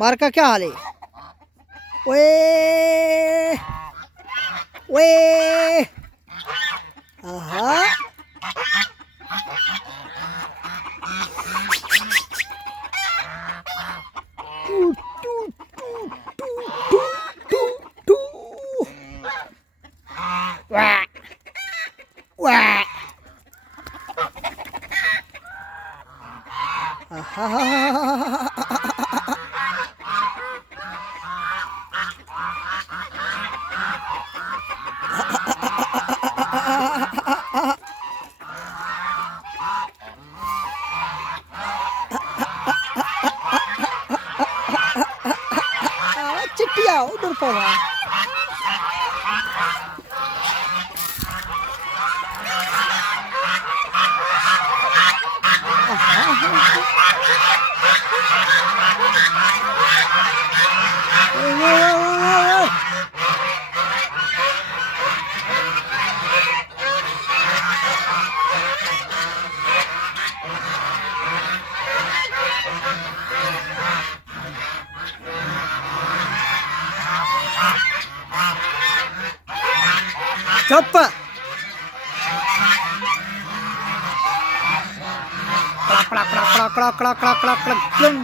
बाहर का क्या हाल है? ओए ओए, आहा, टू टू टू टू टू टू, वाह वाह, आहा, चिट्टिया उधर पड़ा। चुप, कड़ा कड़ा कड़ा कड़ा कड़ा कड़ा कड़ा कड़ा क्लम।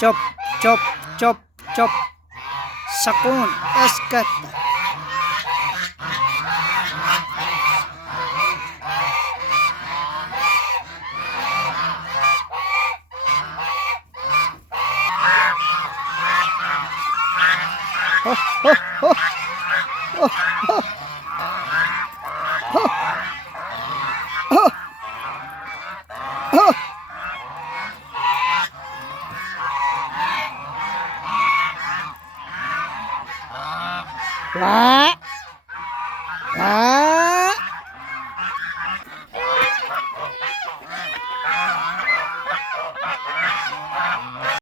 चुप चुप चुप चुप, सुकून इसकत। हो हो हो हो हो हो हो हो, वाह वाह।